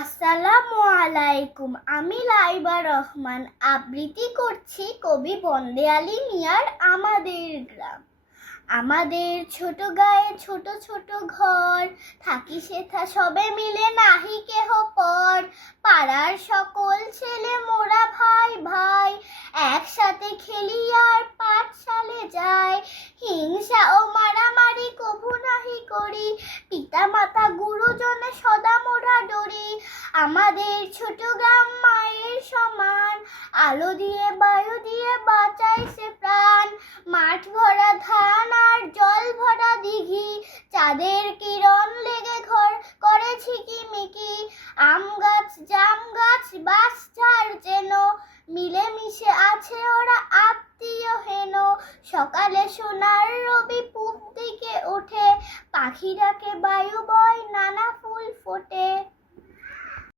আসসালামু আলাইকুম। আমি লাইবা রহমান আবৃত্তি করছি কবি বন্দে আলী মিয়ার আমাদের গ্রাম। আমাদের ছোট গায়ে ছোট ছোট ঘর, থাকি সেথা সবে মিলে নাহি কেহ পর। পাড়ার সকল ছেলে মোরা ভাই ভাই, একসাথে খেলি আর পাঠশালে যাই। হিংসা ও মারামারি কভু নাহি করি, পিতা মাতা গুরুজনে সদা মোরা ডরি। আমাদের ছোট গ্রাম মায়ের সমান, আলো দিয়ে বায়ু দিয়ে বাঁচাইছে প্রাণ। মাঠ ভরা ধান আর জল ভরা দিঘি, চাঁদের কিরণ লেগে ঘর করে ঝিকিমিকি। আম গাছ জাম গাছ বাঁশ ঝাড় যেন, মিলেমিশে আছে ওরা আত্মীয় হেন। সকালে সোনার রবি পূব দিকে ওঠে, পাখি ডাকে বায়ু বয় নানা ফুল ফোটে।